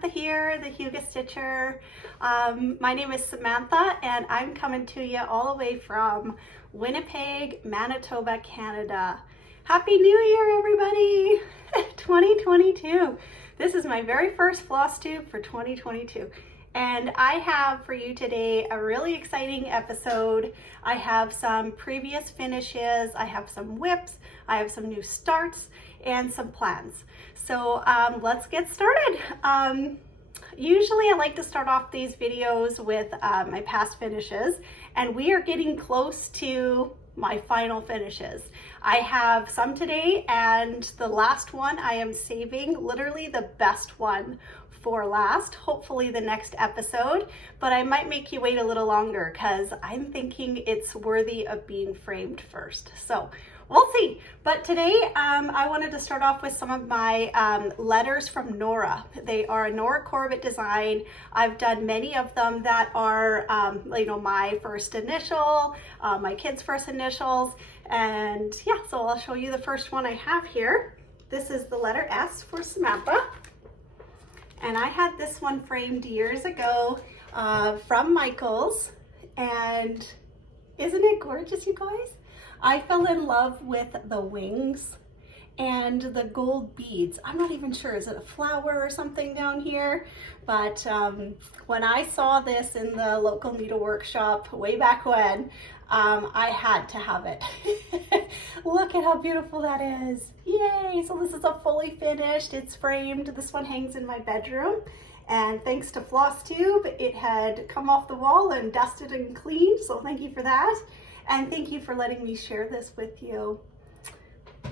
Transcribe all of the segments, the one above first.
Samantha here, the Huga Stitcher. My name is Samantha and I'm coming to you all the way from Winnipeg, Manitoba, Canada. Happy New Year, everybody! 2022. This is my very first Flosstube for 2022. And I have for you today a really exciting episode. I have some previous finishes, I have some WIPs, I have some new starts, and some plans. So let's get started. Usually I like to start off these videos with my past finishes, and we are getting close to my final finishes. I have some today, and the last one I am saving, literally the best one for last, hopefully the next episode, but I might make you wait a little longer because I'm thinking it's worthy of being framed first. So we'll see. But today I wanted to start off with some of my letters from Nora. They are a Nora Corbett design. I've done many of them that are my first initial, my kids' first initials, and yeah, so I'll show you the first one I have here. This is the letter S for Samantha. And I had this one framed years ago from Michael's, and isn't it gorgeous, you guys? I fell in love with the wings and the gold beads. I'm not even sure, is it a flower or something down here? But when I saw this in the local needle workshop way back when, I had to have it. Look at how beautiful that is. Yay! So this is a fully finished, it's framed. This one hangs in my bedroom. And thanks to Flosstube, it had come off the wall and dusted and cleaned. So thank you for that. And thank you for letting me share this with you.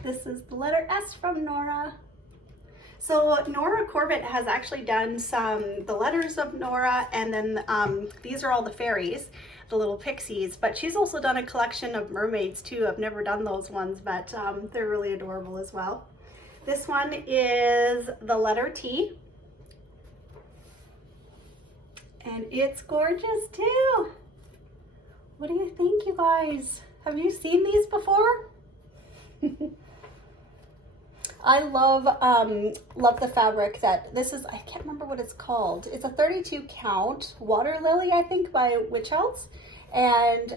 This is the letter S from Nora. So Nora Corbett has actually done the letters of Nora, and then these are all the fairies, the little pixies, but she's also done a collection of mermaids too. I've never done those ones, but they're really adorable as well. This one is the letter T, and it's gorgeous too. What do you think, you guys? Have you seen these before? I love the fabric that this is. I can't remember what it's called. It's a 32 count water lily, I think, by Witch Elts. And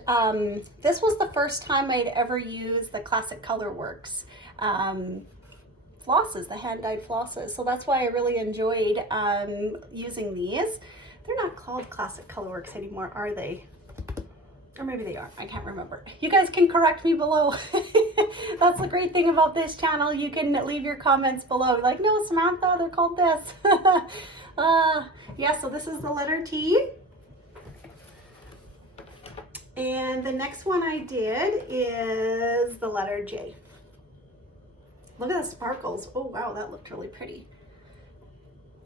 this was the first time I'd ever used the Classic Colorworks flosses, the hand-dyed flosses. So that's why I really enjoyed using these. They're not called Classic Colorworks anymore, are they? Or maybe they are, I can't remember. You guys can correct me below. That's the great thing about this channel. You can leave your comments below. Like, no, Samantha, they're called this. Yeah, so this is the letter T. And the next one I did is the letter J. Look at the sparkles. Oh, wow, that looked really pretty.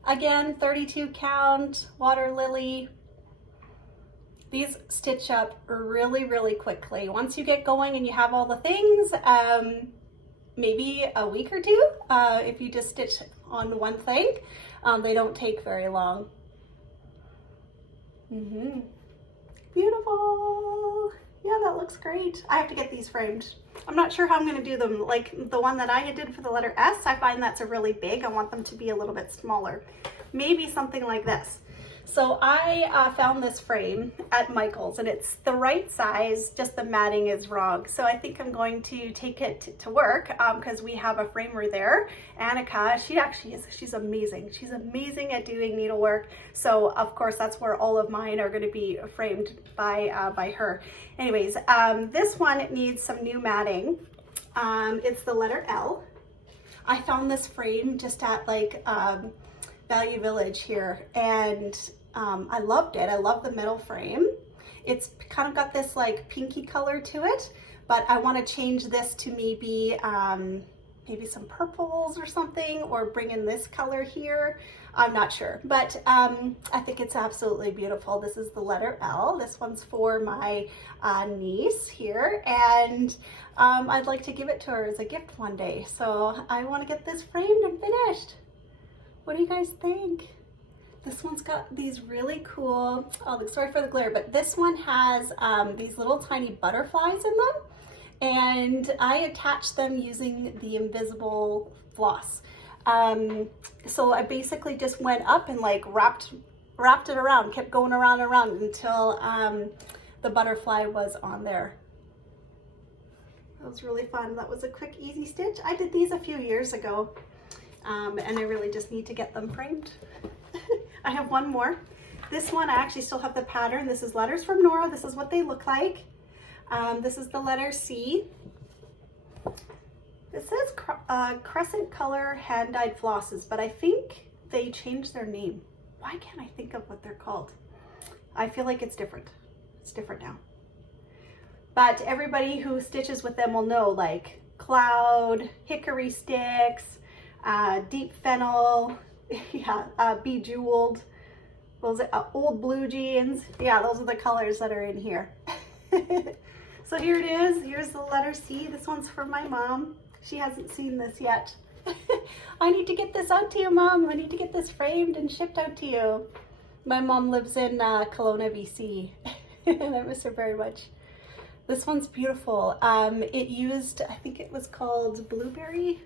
Again, 32 count, water lily. These stitch up really, really quickly. Once you get going and you have all the things, maybe a week or two, if you just stitch on one thing, they don't take very long. Beautiful. Yeah, that looks great. I have to get these framed. I'm not sure how I'm gonna do them. Like the one that I did for the letter S, I find that's a really big. I want them to be a little bit smaller. Maybe something like this. So I found this frame at Michael's, and it's the right size, just the matting is wrong. So I think I'm going to take it to work because we have a framer there, Annika. She's amazing. She's amazing at doing needlework. So of course that's where all of mine are going to be framed by her. Anyways, this one needs some new matting. It's the letter L. I found this frame just at like Value Village here, and I loved it. I love the metal frame. It's kind of got this like pinky color to it, but I want to change this to maybe some purples or something, or bring in this color here. I'm not sure, but I think it's absolutely beautiful. This is the letter L. This one's for my niece here, and I'd like to give it to her as a gift one day. So I want to get this framed and finished. What do you guys think? This one's got these really cool, oh, sorry for the glare, but this one has these little tiny butterflies in them, and I attached them using the invisible floss. So I basically just went up and like wrapped it around, kept going around and around until the butterfly was on there. That was really fun. That was a quick, easy stitch. I did these a few years ago, and I really just need to get them framed. I have one more. This one, I actually still have the pattern. This is Letters from Nora. This is what they look like. This is the letter C. It says Crescent Color Hand-Dyed Flosses, but I think they changed their name. Why can't I think of what they're called? I feel like it's different. It's different now. But everybody who stitches with them will know, like Cloud, Hickory Sticks, Deep Fennel, yeah, Bejeweled, those Old Blue Jeans. Yeah, those are the colors that are in here. So here it is. Here's the letter C. This one's for my mom. She hasn't seen this yet. I need to get this out to you, Mom. I need to get this framed and shipped out to you. My mom lives in Kelowna, BC, and I miss her very much. This one's beautiful. It used, I think it was called blueberry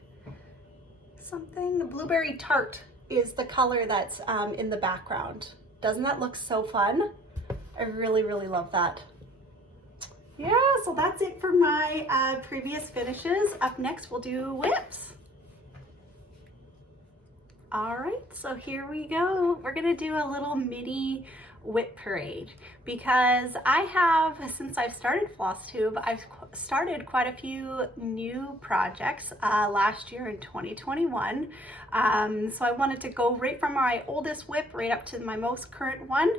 something. The blueberry tart is the color that's in the background. Doesn't that look so fun? I really, really love that. Yeah, so that's it for my previous finishes. Up next, we'll do WIPs. All right, so here we go. We're gonna do a little mini WIP parade because I have, since I've started Flosstube, I've started quite a few new projects last year in 2021. So I wanted to go right from my oldest WIP right up to my most current one,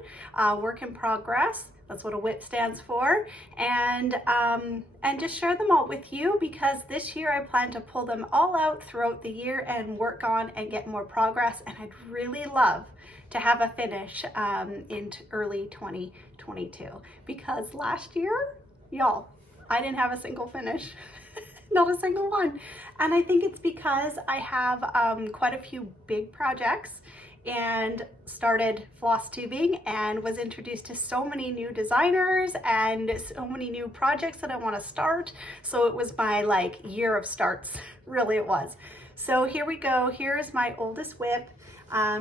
work in progress. That's what a WIP stands for, and just share them all with you because this year I plan to pull them all out throughout the year and work on and get more progress, and I'd really love to have a finish in early 2022 because last year, y'all, I didn't have a single finish. Not a single one. And I think it's because I have quite a few big projects and started floss tubing and was introduced to so many new designers and so many new projects that I want to start. So it was my like year of starts, really it was. So here we go. Here is my oldest WIP.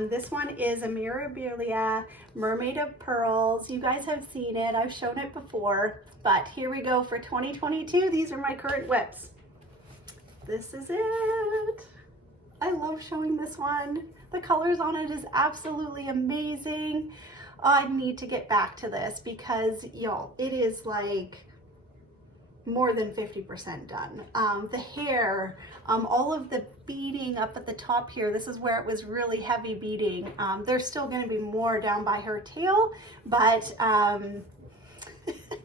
This one is a Mirabilia Mermaid of Pearls. You guys have seen it. I've shown it before, but here we go for 2022. These are my current WIPs. This is it. I love showing this one. The colors on it is absolutely amazing. Oh, I need to get back to this because y'all, it is like more than 50% done. The hair, all of the beading up at the top here, this is where it was really heavy beading. There's still gonna be more down by her tail, but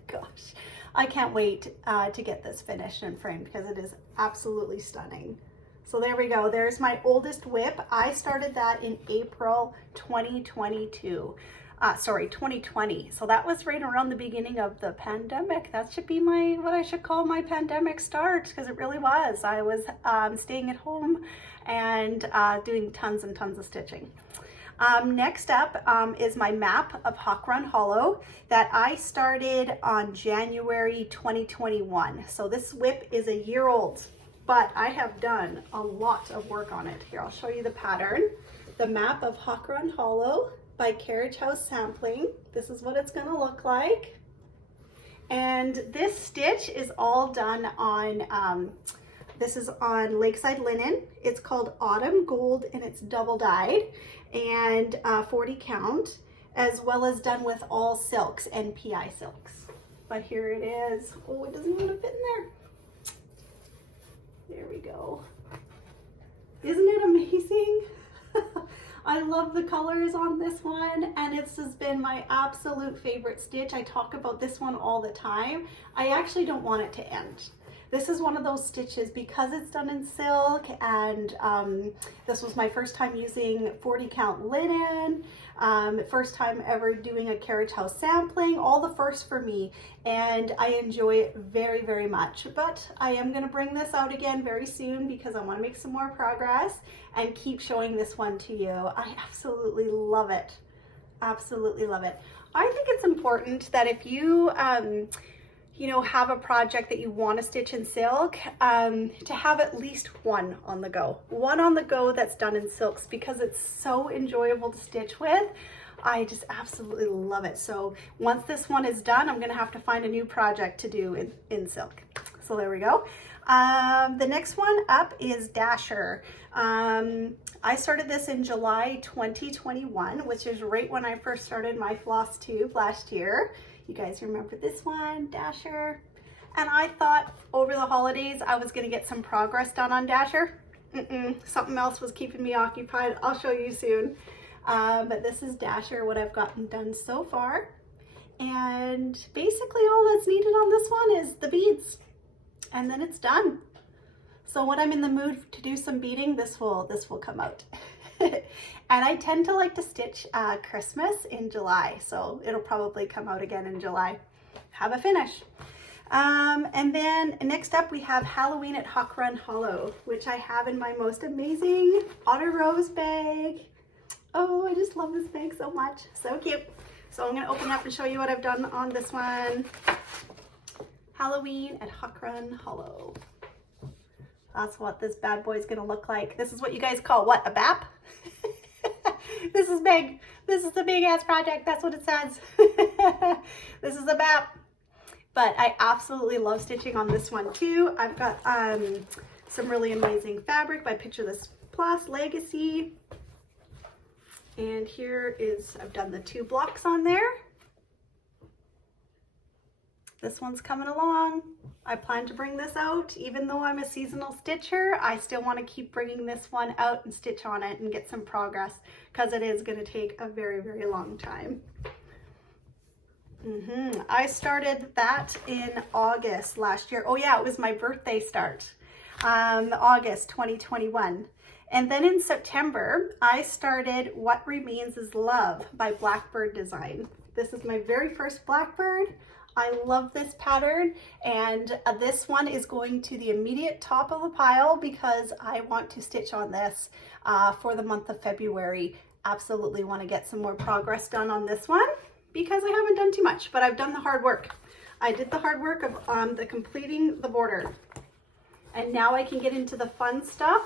gosh, I can't wait to get this finished and framed because it is absolutely stunning. So there we go. There's my oldest WIP. I started that in April 2022. Sorry, 2020. So that was right around the beginning of the pandemic. That should be my, what I should call my pandemic start, because it really was. I was staying at home and doing tons and tons of stitching. Next up is my map of Hawk Run Hollow that I started on January 2021. So this WIP is a year old, but I have done a lot of work on it. Here, I'll show you the pattern. The map of Hawk Run Hollow by Carriage House Sampling. This is what it's gonna look like. And this stitch is all done on, this is on Lakeside Linen. It's called Autumn Gold and it's double dyed and 40 count, as well as done with all silks and PI silks. But here it is. Oh, it doesn't want to fit in there. There we go. Isn't it amazing? I love the colors on this one, and it's just been my absolute favorite stitch. I talk about this one all the time. I actually don't want it to end. This is one of those stitches because it's done in silk, and this was my first time using 40 count linen, first time ever doing a Carriage House sampling, all the first for me, and I enjoy it very, very much. But I am going to bring this out again very soon because I want to make some more progress and keep showing this one to you. I absolutely love it. Absolutely love it. I think it's important that if you you know, have a project that you want to stitch in silk, to have at least one on the go. One on the go that's done in silks, because it's so enjoyable to stitch with. I just absolutely love it. So once this one is done, I'm gonna have to find a new project to do in silk. So there we go. The next one up is Dasher. I started this in July 2021, which is right when I first started my Flosstube last year. You guys remember this one, Dasher? And I thought over the holidays I was gonna get some progress done on Dasher. Something else was keeping me occupied. I'll show you soon. But this is Dasher, what I've gotten done so far. And basically all that's needed on this one is the beads, and then it's done. So when I'm in the mood to do some beading, this will come out. And I tend to like to stitch Christmas in July, so it'll probably come out again in July. Have a finish. And then next up we have Halloween at Huck Run Hollow, which I have in my most amazing Otter Rows bag. Oh, I just love this bag so much. So cute. So I'm going to open up and show you what I've done on this one. Halloween at Huck Run Hollow. That's what this bad boy is going to look like. This is what you guys call what? A BAP? This is big. This is a big ass project. That's what it says. This is a BAP. But I absolutely love stitching on this one too. I've got some really amazing fabric by Picture This Plus Legacy. And here is, I've done the 2 blocks on there. This one's coming along. I plan to bring this out. Even though I'm a seasonal stitcher, I still want to keep bringing this one out and stitch on it and get some progress, because it is going to take a very, very long time. I started that in August last year. Oh yeah, it was my birthday start, August 2021. And then in September, I started What Remains Is Love by Blackbird Design. This is my very first Blackbird. I love this pattern, and this one is going to the immediate top of the pile because I want to stitch on this for the month of February. Absolutely want to get some more progress done on this one because I haven't done too much, but I've done the hard work. I did the hard work of the completing the border, and now I can get into the fun stuff.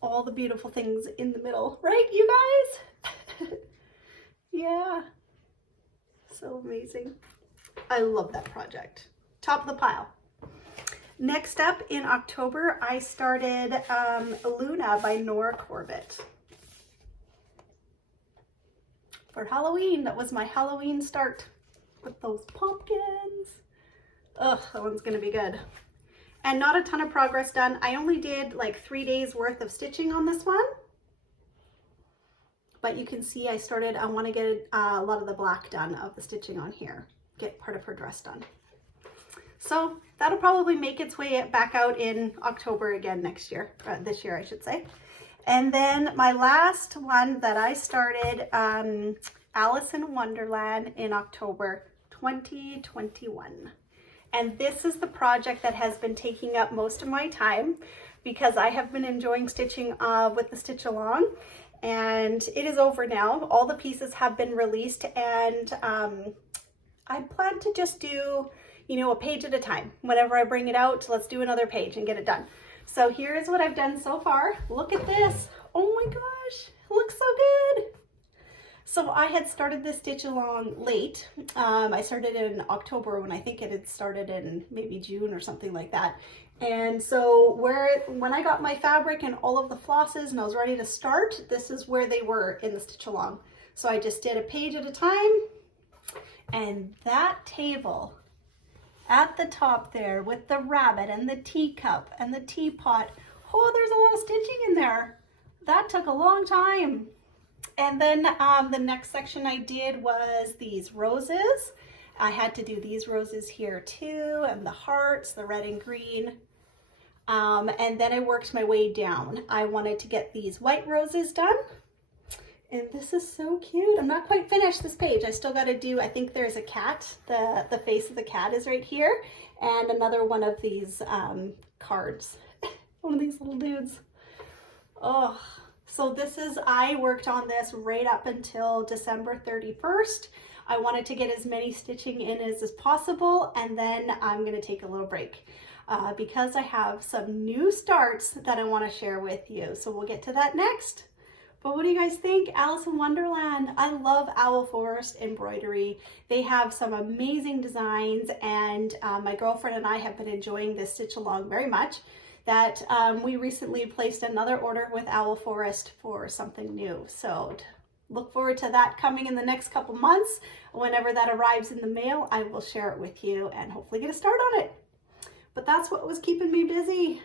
All the beautiful things in the middle, right, you guys? Yeah, so amazing. I love that project. Top of the pile. Next up in October, I started Luna by Nora Corbett. For Halloween, that was my Halloween start with those pumpkins. Ugh, that one's gonna be good. And not a ton of progress done. I only did like 3 days worth of stitching on this one. But you can see I want to get a lot of the black done of the stitching on here. Get part of her dress done. So that'll probably make its way back out in October again next year, this year I should say. And then my last one that I started, Alice in Wonderland in October 2021. And this is the project that has been taking up most of my time because I have been enjoying stitching with the Stitch Along, and it is over now. All the pieces have been released, and I plan to just do, you know, a page at a time. Whenever I bring it out, let's do another page and get it done. So here's what I've done so far. Look at this. Oh my gosh, it looks so good. So I had started this Stitch Along late. I started in October when I think it had started in maybe June or something like that. And so when I got my fabric and all of the flosses and I was ready to start, this is where they were in the Stitch Along. So I just did a page at a time. And that table at the top there with the rabbit and the teacup and the teapot, oh, there's a lot of stitching in there. That took a long time. And then the next section I did was these roses. I had to do these roses here too, and the hearts, the red and green. And then I worked my way down. I wanted to get these white roses done. And this is so cute. I'm not quite finished this page. I still got to do, I think there's a cat. The face of the cat is right here. And another one of these cards. One of these little dudes. Oh, So I worked on this right up until December 31st. I wanted to get as many stitching in as possible, and then I'm gonna take a little break because I have some new starts that I wanna share with you. So we'll get to that next. But what do you guys think? Alice in Wonderland. I love Owl Forest embroidery. They have some amazing designs, and my girlfriend and I have been enjoying this stitch along very much. That we recently placed another order with Owl Forest for something new. So look forward to that coming in the next couple months. Whenever that arrives in the mail, I will share it with you and hopefully get a start on it. But that's what was keeping me busy.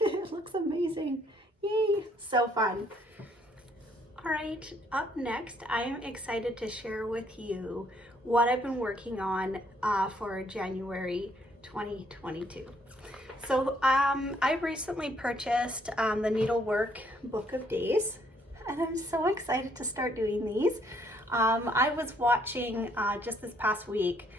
It looks amazing. Yay, so fun. All right, up next, I am excited to share with you what I've been working on for January 2022. So I recently purchased the Needlework Book of Days, and I'm so excited to start doing these. I was watching just this past week,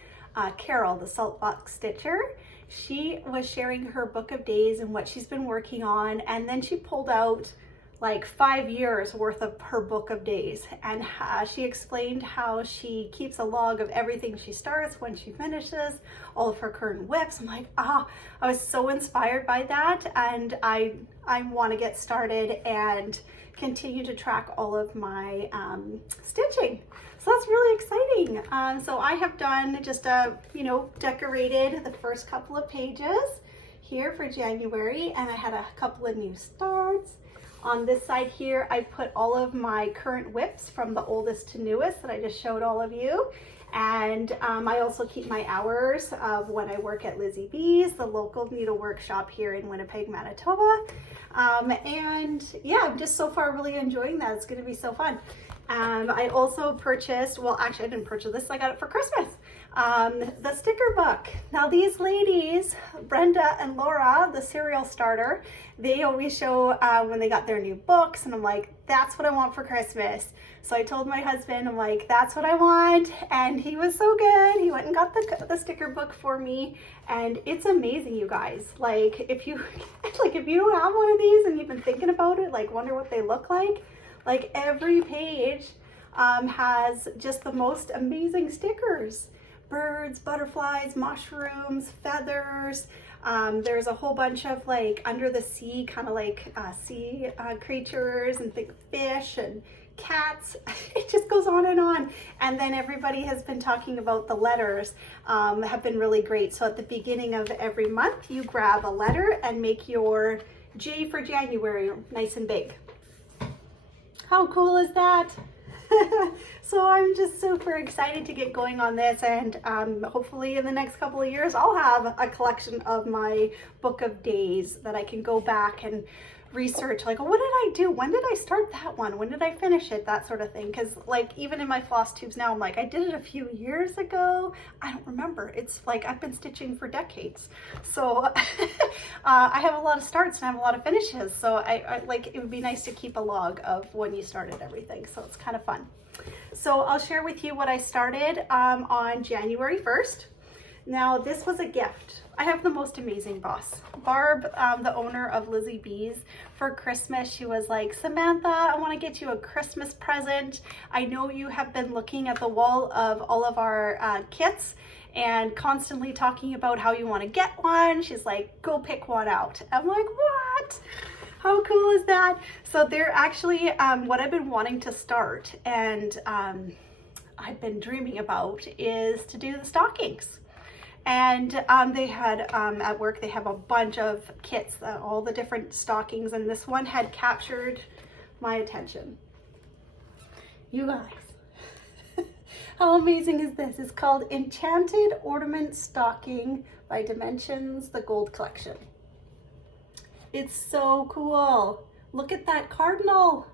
Carol, the Saltbox Stitcher. She was sharing her Book of Days and what she's been working on, and then she pulled out like 5 years worth of her Book of Days, and she explained how she keeps a log of everything she starts, when she finishes, all of her current WIPs. I'm like, I was so inspired by that, and I want to get started and continue to track all of my stitching. So that's really exciting. So I have done just decorated the first couple of pages here for January, and I had a couple of new starts. On this side here, I put all of my current WIPs from the oldest to newest that I just showed all of you. And I also keep my hours of when I work at LizzyB's, the local needlework shop here in Winnipeg, Manitoba. And yeah, I'm just so far really enjoying that. It's gonna be so fun. I also purchased, well, actually I didn't purchase this, I got it for Christmas. The sticker book. Now these ladies, Brenda and Laura, the serial starter, they always show when they got their new books, and I'm like, that's what I want for Christmas. So I told my husband, I'm like, that's what I want, and he was so good. He went and got the sticker book for me, and it's amazing, you guys. Like if you if you don't have one of these and you've been thinking about it, like wonder what they look like every page has just the most amazing stickers. Birds, butterflies, mushrooms, feathers. There's a whole bunch of like under the sea, kind of like sea creatures and big fish and cats. It just goes on and on. And then everybody has been talking about the letters have been really great. So at the beginning of every month, you grab a letter and make your J for January nice and big. How cool is that? So I'm just super excited to get going on this, and hopefully in the next couple of years I'll have a collection of my Book of Days that I can go back and research, like, what did I do? When did I start that one? When did I finish it? That sort of thing. Because like even in my floss tubes now, I'm like, I did it a few years ago. I don't remember. It's like I've been stitching for decades. So I have a lot of starts and I have a lot of finishes. So I like, it would be nice to keep a log of when you started everything. So it's kind of fun. So I'll share with you what I started on January 1st. Now this was a gift. I have the most amazing boss. Barb, the owner of LizzyB's, for Christmas, she was like, Samantha, I want to get you a Christmas present. I know you have been looking at the wall of all of our kits and constantly talking about how you want to get one. She's like, go pick one out. I'm like, what? How cool is that? So they're actually what I've been wanting to start, and I've been dreaming about, is to do the stockings. And they had, at work, they have a bunch of kits, all the different stockings, and this one had captured my attention. You guys, how amazing is this? It's called Enchanted Ornament Stocking by Dimensions, the Gold Collection. It's so cool. Look at that cardinal.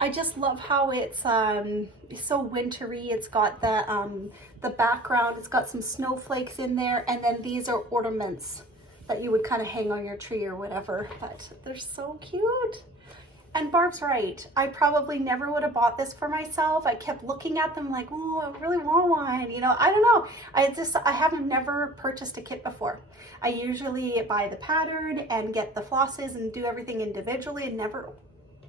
I just love how it's so wintry. It's got the background, it's got some snowflakes in there, and then these are ornaments that you would kind of hang on your tree or whatever, but they're so cute. And Barb's right. I probably never would have bought this for myself. I kept looking at them like, oh, I really want one. You know, I don't know. I haven't never purchased a kit before. I usually buy the pattern and get the flosses and do everything individually, and never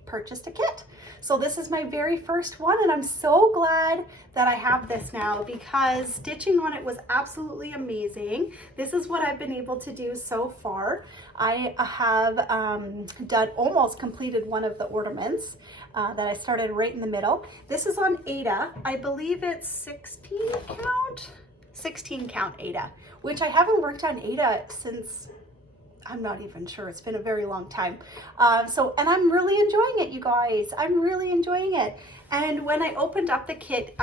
purchased a kit. So this is my very first one, and I'm so glad that I have this now because stitching on it was absolutely amazing. This is what I've been able to do so far. I have done almost completed one of the ornaments that I started right in the middle. This is on Ada. I believe it's 16 count Ada, which I haven't worked on Ada since, I'm not even sure, it's been a very long time. And I'm really enjoying it, you guys. I'm really enjoying it. And when I opened up the kit,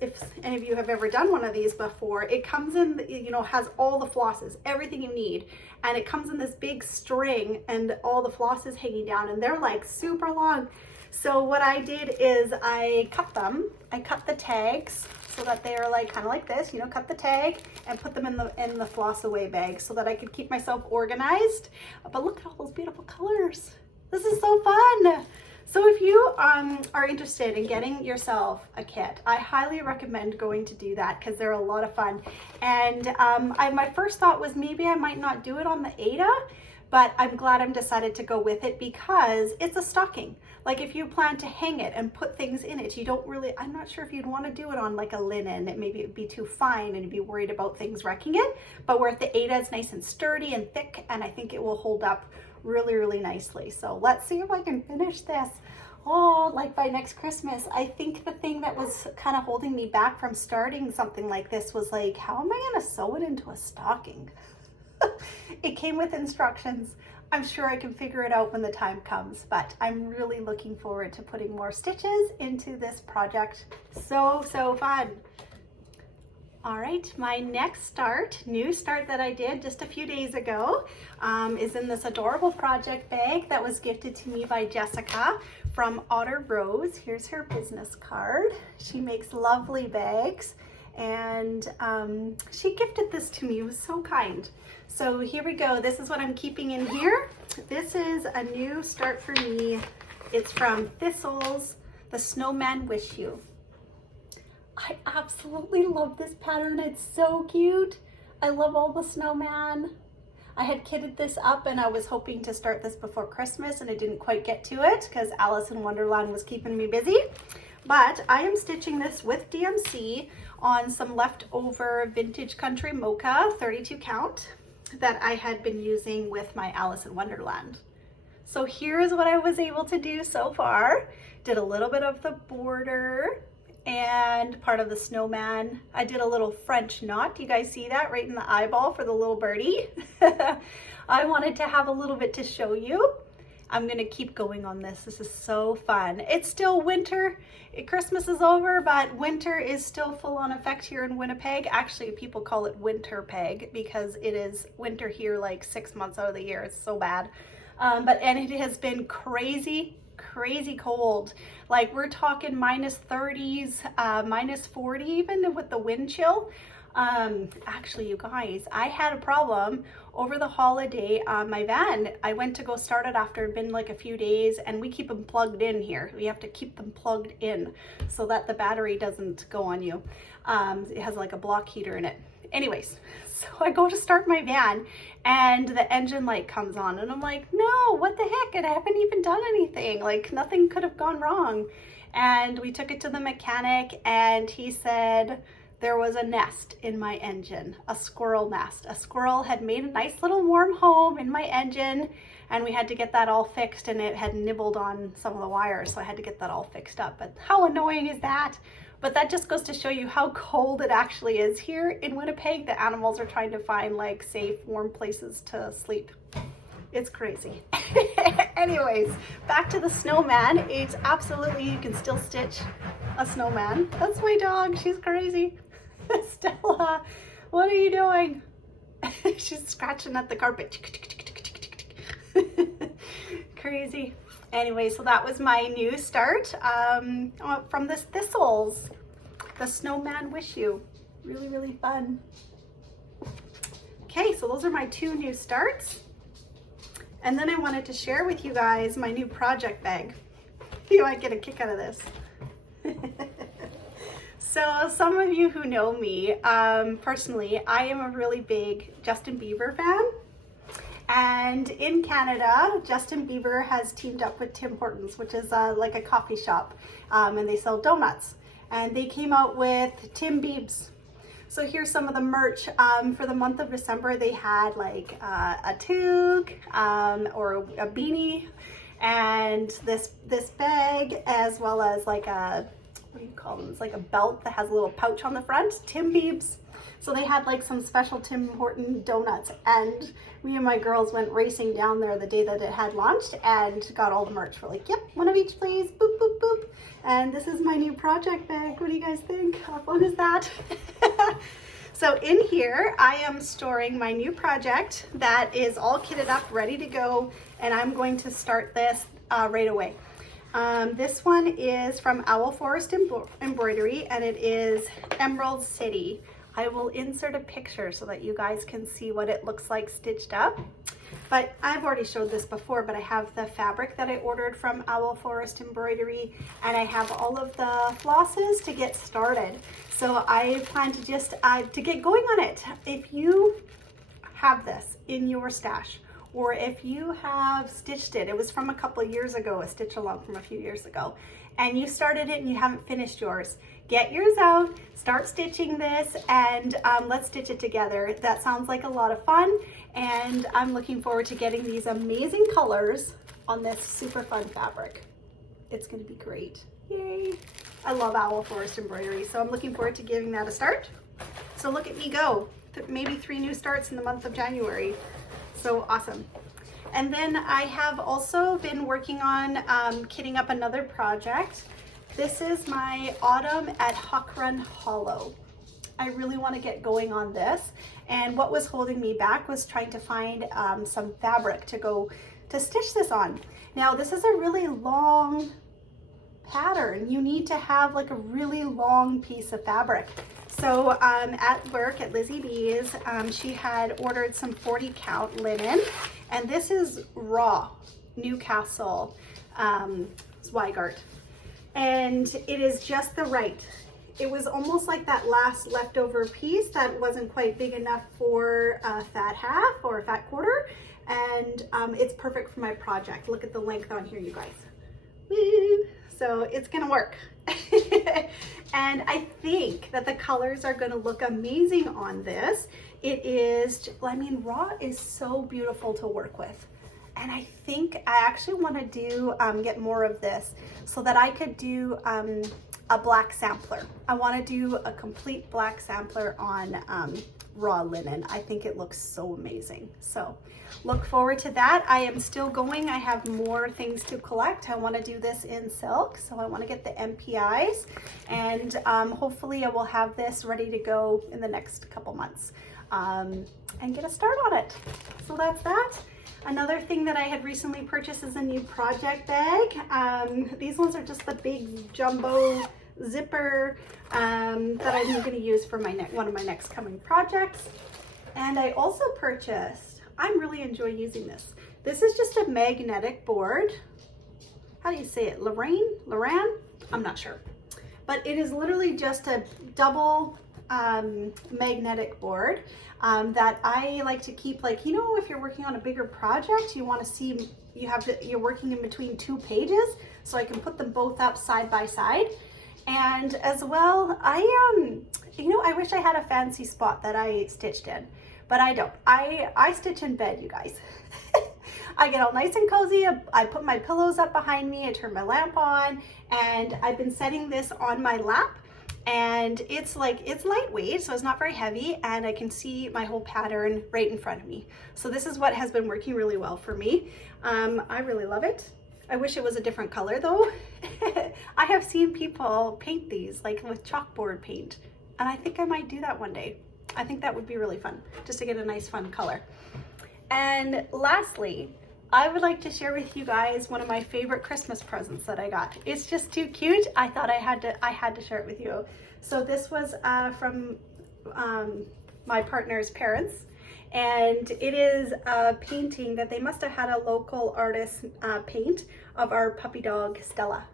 if any of you have ever done one of these before, it comes in, you know, has all the flosses, everything you need. And it comes in this big string and all the flosses hanging down, and they're like super long. So what I did is I cut them. I cut the tags so that they are like kind of like this, you know, cut the tag and put them in the floss away bag so that I could keep myself organized. But look at all those beautiful colors. This is so fun. So if you are interested in getting yourself a kit, I highly recommend going to do that because they're a lot of fun. And my first thought was maybe I might not do it on the Ada, but I'm glad I'm decided to go with it because it's a stocking. Like if you plan to hang it and put things in it, you don't really, I'm not sure if you'd want to do it on like a linen. Maybe it'd be too fine and you'd be worried about things wrecking it. But where the Ada is nice and sturdy and thick, and I think it will hold up really, really nicely. So let's see if I can finish this. Oh, like by next Christmas. I think the thing that was kind of holding me back from starting something like this was like, how am I going to sew it into a stocking? It came with instructions. I'm sure I can figure it out when the time comes, but I'm really looking forward to putting more stitches into this project. So fun. All right, my next new start that I did just a few days ago is in this adorable project bag that was gifted to me by Jessica from Otter Rows. Here's her business card. She makes lovely bags, and she gifted this to me. It was so kind. So here we go. This is what I'm keeping in here. This is a new start for me. It's from Thistles, the Snowman Wish You. I absolutely love this pattern. It's so cute. I love all the snowman. I had kitted this up and I was hoping to start this before Christmas, and I didn't quite get to it because Alice in Wonderland was keeping me busy. But I am stitching this with DMC on some leftover Vintage Country Mocha 32 count that I had been using with my Alice in Wonderland. So here's what I was able to do so far. Did a little bit of the border and part of the snowman. I did a little French knot. You guys see that right in the eyeball for the little birdie? I wanted to have a little bit to show you. I'm gonna keep going on this. This is so fun. It's still winter. Christmas is over, but winter is still full on effect here in Winnipeg. Actually, people call it winter peg because it is winter here like 6 months out of the year. It's so bad. And it has been crazy cold. Like we're talking minus 30s, minus 40 even with the wind chill. Actually, you guys, I had a problem over the holiday on my van. I went to go start it after it'd been like a few days, and we keep them plugged in here. We have to keep them plugged in so that the battery doesn't go on you. It has like a block heater in it. Anyways, so I go to start my van and the engine light comes on and I'm like, no, what the heck? And I haven't even done anything. Like nothing could have gone wrong. And we took it to the mechanic and he said, there was a nest in my engine, a squirrel nest. A squirrel had made a nice little warm home in my engine, and we had to get that all fixed, and it had nibbled on some of the wires, so I had to get that all fixed up. But how annoying is that? But that just goes to show you how cold it actually is here in Winnipeg. The animals are trying to find like safe, warm places to sleep. It's crazy. Anyways, back to the snowman. It's absolutely, you can still stitch a snowman. That's my dog, she's crazy. Stella, what are you doing? She's scratching at the carpet. Crazy. Anyway, so that was my new start from this Thistles, the Snowman Wish You. Really fun. Okay, so those are my two new starts. And then I wanted to share with you guys my new project bag. You might get a kick out of this. So some of you who know me personally, I am a really big Justin Bieber fan. And in Canada, Justin Bieber has teamed up with Tim Hortons, which is like a coffee shop, and they sell donuts. And they came out with Tim Biebs. So here's some of the merch. For the month of December, they had like a toque or a beanie, and this bag, as well as like a, what do you call them? It's like a belt that has a little pouch on the front, Tim Biebs. So they had like some special Tim Horton donuts, and me and my girls went racing down there the day that it had launched and got all the merch. We're like, yep, one of each please, boop, boop, boop. And this is my new project bag. What do you guys think? How fun is that? So in here, I am storing my new project that is all kitted up, ready to go, and I'm going to start this right away. This one is from Owl Forest Embroidery, and it is Emerald City. I will insert a picture so that you guys can see what it looks like stitched up. But I've already showed this before, but I have the fabric that I ordered from Owl Forest Embroidery, and I have all of the flosses to get started. So I plan to just to get going on it. If you have this in your stash, or if you have stitched it, it was from a couple of years ago, a stitch along from a few years ago, and you started it and you haven't finished yours, get yours out, start stitching this, and let's stitch it together. That sounds like a lot of fun, and I'm looking forward to getting these amazing colors on this super fun fabric. It's gonna be great. Yay. I love Owl Forest Embroidery, so I'm looking forward to giving that a start. So look at me go. Maybe 3 new starts in the month of January. So awesome. And then I have also been working on kitting up another project. This is my Autumn at Huck Run Hollow. I really want to get going on this, and what was holding me back was trying to find some fabric to stitch this on. Now this is a really long pattern. You need to have like a really long piece of fabric. So at work at LizzyB's, she had ordered some 40 count linen, and this is raw Newcastle Zweigart, and it is just the right. It was almost like that last leftover piece that wasn't quite big enough for a fat half or a fat quarter, and it's perfect for my project. Look at the length on here, you guys. Woo! So it's gonna work. And I think that the colors are gonna look amazing on this. It is, I mean, raw is so beautiful to work with. And I think I actually wanna do, get more of this so that I could do a black sampler. I wanna do a complete black sampler on raw linen. I think it looks so amazing. So look forward to that. I am still going. I have more things to collect. I want to do this in silk, so I want to get the MPIs, and hopefully I will have this ready to go in the next couple months and get a start on it. So that's that. Another thing that I had recently purchased is a new project bag. These ones are just the big jumbo zipper that I'm going to use for one of my next coming projects. And I also purchased, I'm really enjoying using this. This is just a magnetic board. How do you say it? Loran? I'm not sure. But it is literally just a double magnetic board that I like to keep, like, you know, if you're working on a bigger project, you want to see you're working in between 2 pages, so I can put them both up side by side. And as well, you know, I wish I had a fancy spot that I stitched in, but I don't. I stitch in bed, you guys. I get all nice and cozy. I put my pillows up behind me. I turn my lamp on, and I've been setting this on my lap, and it's lightweight, so it's not very heavy, and I can see my whole pattern right in front of me. So this is what has been working really well for me. I really love it. I wish it was a different color though. I have seen people paint these like with chalkboard paint, and I think I might do that one day. I think that would be really fun, just to get a nice fun color. And lastly, I would like to share with you guys one of my favorite Christmas presents that I got. It's just too cute. I thought I had to share it with you. So this was from my partner's parents, and it is a painting that they must have had a local artist paint of our puppy dog Stella.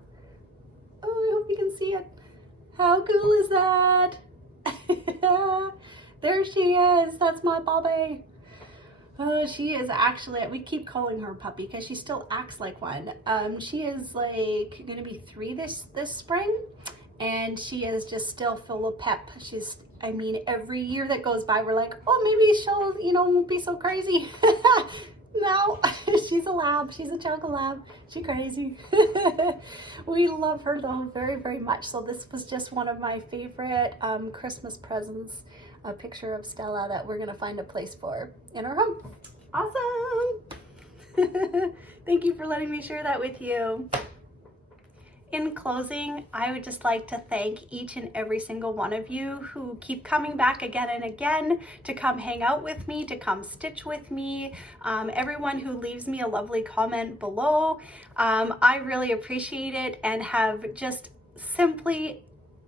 Oh, I hope you can see it. How cool is that? There she is. That's my Bobby. Oh, she is actually, we keep calling her puppy because she still acts like one. She is like gonna be 3 this spring, and she is just still full of pep. She's, I mean, every year that goes by, we're like, oh, maybe she'll, you know, won't be so crazy. No, she's a lab. She's a choco lab. She's crazy. We love her though very, very much. So this was just one of my favorite Christmas presents, a picture of Stella that we're gonna find a place for in our home. Awesome. Thank you for letting me share that with you. In closing, I would just like to thank each and every single one of you who keep coming back again and again to come hang out with me, to come stitch with me. Everyone who leaves me a lovely comment below. I really appreciate it and have just simply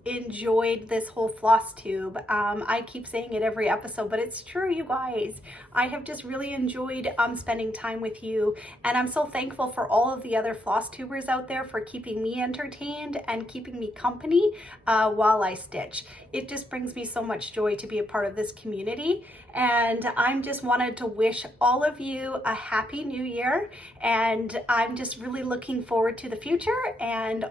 enjoyed this whole Flosstube. I keep saying it every episode, but it's true, you guys. I have just really enjoyed spending time with you, and I'm so thankful for all of the other Flosstubers out there for keeping me entertained and keeping me company while I stitch. It just brings me so much joy to be a part of this community, and I'm just wanted to wish all of you a happy new year, and I'm just really looking forward to the future and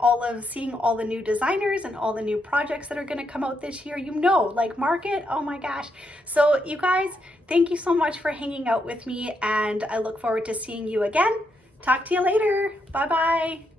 seeing all the new designers and all the new projects that are going to come out this year, you know, like market. Oh my gosh. So you guys, thank you so much for hanging out with me, and I look forward to seeing you again. Talk to you later. Bye bye.